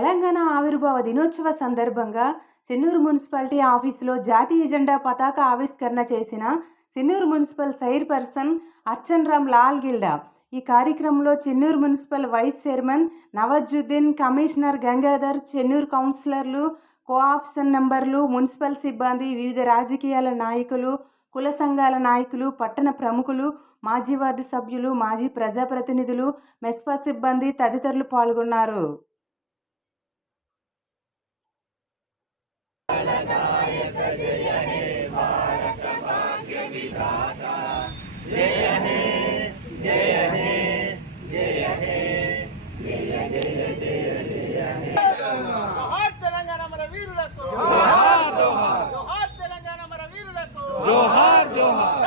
తెలంగాణ ఆవిర్భావ దినోత్సవ సందర్భంగా సిన్నూరు మున్సిపాలిటీ ఆఫీసులో జాతీయ జెండా పతాక ఆవిష్కరణ చేసిన సిన్నూరు మున్సిపల్ చైర్పర్సన్ అర్చన్ రామ్ లాల్ గిల్డా. ఈ కార్యక్రమంలో Chennur municipal vice chairman Nawazuddin commissioner Gangadhar Chennur కౌన్సిలర్లు కోఆప్షన్ నంబర్లు మున్సిపల్ సిబ్బంది వివిధ రాజకీయాల నాయకులు కుల సంఘాల నాయకులు పట్టణ ప్రముఖులు మాజీ వార్డు సభ్యులు మాజీ ప్రజాప్రతినిధులు మెస్పా సిబ్బంది తదితరులు పాల్గొన్నారు. जोहार जोहार। जोहार। तेलंगाना मरा वीरुలకు जोहार जोहार।